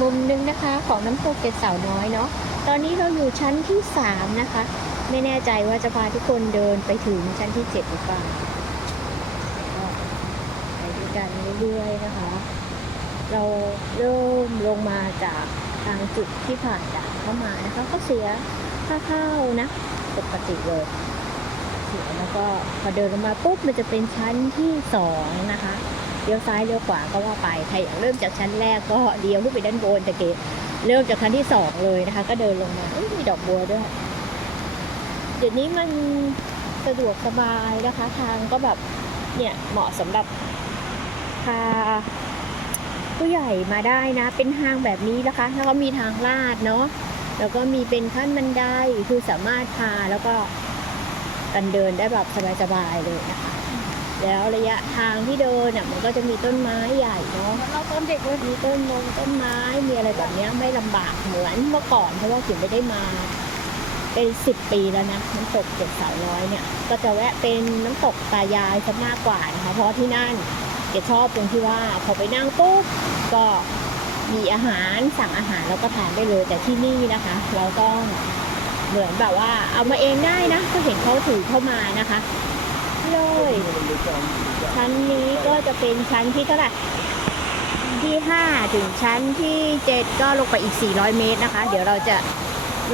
มุมหนึงนะคะของน้ำตกเกศเสาน้อยเนาะ ตอนนี้เราอยู่ชั้นที่สามนะคะ ไม่แน่ใจว่าจะพาทุกคนเดินไปถึงชั้นที่เจ็ดหรือเปล่าไปด้วยกันเรื่อยๆนะคะ เราเริ่มลงมาจากทางจุดที่ผ่านด่านเข้ามานะคะ ก็เสียค่าเข้านะปกติเลยเสียแล้วก็พอเดินลงมาปุ๊บมันจะเป็นชั้นที่สองนะคะ เลี้ยวซ้ายเลี้ยวขวาก็ว่าไปใครอยากเริ่มจากชั้นแรกก็เลี้ยวขึ้นไปด้านบนแต่เกดเริ่มจากชั้นที่สองเลยนะคะ ก็เดินลงมาอุ๊ยมีดอกบัวด้วย เดี๋ยวนี้มันสะดวกสบายนะคะ ทางก็แบบเนี่ยเหมาะสำหรับพาผู้ใหญ่มาได้นะ เป็นทางแบบนี้นะคะ แล้วก็มีทางลาดเนาะแล้วก็มีเป็นขั้นบันไดคือสามารถพาแล้วก็กันเดินได้แบบสบายๆเลยนะคะ แล้วระยะทางที่เดินอะมันก็จะมีต้นไม้ใหญ่เนาะเราตอนเด็กเลยมีต้นมงต้นไม้มีอะไรแบบเนี้ยไม่ลำบากเหมือนเมื่อก่อนเพราะว่าถึงไม่ได้มาเป็นสิบปีแล้วนะน้ำตกเจ็ดสาวน้อยเนี่ย ก็จะแวะเป็นน้ำตกตายายซะมากกว่านะคะเพราะที่นั่นเกดชอบตรงที่ว่าพอไปนั่งปุ๊บก็มีอาหารสั่งอาหารแล้วก็ทานได้เลย แต่ที่นี่นะคะ เราต้องเหมือนแบบว่าเอามาเองได้นะก็เห็นเขาถือเข้ามานะคะ เลย ชั้นนี้ก็จะเป็นชั้นที่เท่าไหร่ที่ 5 ถึงชั้นที่ 7 ก็ลงไปอีก 400 เมตรนะคะ เดี๋ยวเราจะ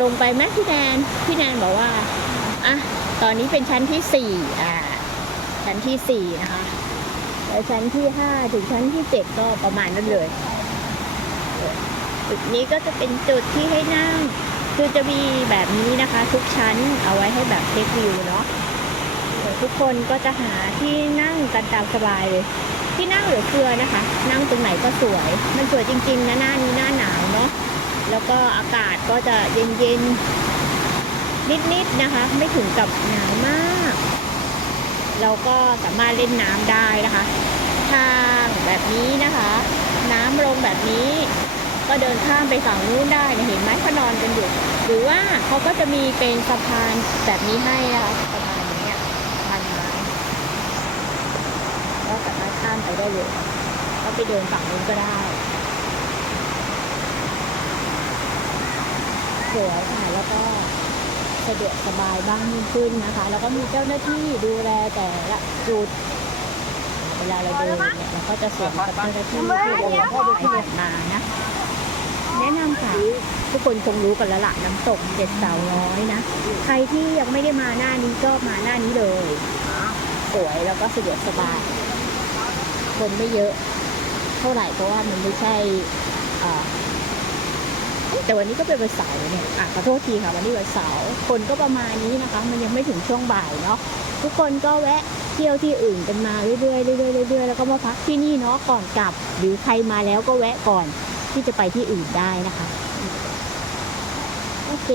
ลงไปไหมพี่แนนพี่แนนบอกว่าอะตอนนี้เป็นชั้นที่ 4 อ่า ชั้นที่ 4 นะคะแล้วชั้นที่ 5 ถึงชั้นที่ 7 ก็ประมาณนั้นเลยจุดนี้ก็จะเป็นจุดที่ให้นั่ง คือจะมีแบบนี้นะคะ ทุกชั้นเอาไว้ให้แบบเทควิวเนาะ ทุกคนก็จะหาที่นั่งกันตามสบายเลย ที่นั่งเหลือเฟือนะคะ นั่งตรงไหนก็สวย มันสวยจริง ๆ นะหน้านี้หน้าหนาวเนาะแล้วก็อากาศก็จะเย็นๆนิดๆนะคะ ไม่ถึงกับหนาวมาก เราก็สามารถเล่นน้ำได้นะคะทางแบบนี้นะคะ น้ำลงแบบนี้ก็เดินข้ามไปฝั่งนู้นได้เนี่ยเห็นไหมเขานอนกันอยู่ หรือว่าเขาก็จะมีเป็นสะพานแบบนี้ให้นะคะสะพานอย่างเงี้ยสะพานไม้ก็สามารถข้าม ได้เลยก็ไปเดินฝั่งนู้นก็ได้สวยค่ะแล้วก็สะดวกสบายบ้างยิ่งขึ้นนะคะ แล้วก็มีเจ้าหน้าที่ดูแลแต่ละจุด เวลาเราเดินเนี่ยเราก็จะสวมกับเจ้าหน้าที่ที่เดินเข้าไปที่มานะแนะนำค่ะทุกคนคงรู้กันแล้วล่ะน้ำตกเจ็ดสาวน้อยนะ ใครที่ยังไม่ได้มาหน้านี้ก็มาหน้านี้เลย สวยแล้วก็สะดวกสบาย คนไม่เยอะ เท่าไหร่เพราะว่ามันไม่ใช่แต่วันนี้ก็เป็นวันเสาร์เนี่ยอะขอโทษทีค่ะวันนี้วันเสาร์คนก็ประมาณนี้นะคะ มันยังไม่ถึงช่วงบ่ายเนาะทุกคนก็แวะเที่ยวที่อื่นกันมาเรื่อยๆเรื่อยๆเรื่อยๆแล้วก็มาพักที่นี่เนาะก่อนกลับ หรือใครมาแล้วก็แวะก่อนที่จะไปที่อื่นได้นะคะ โอเค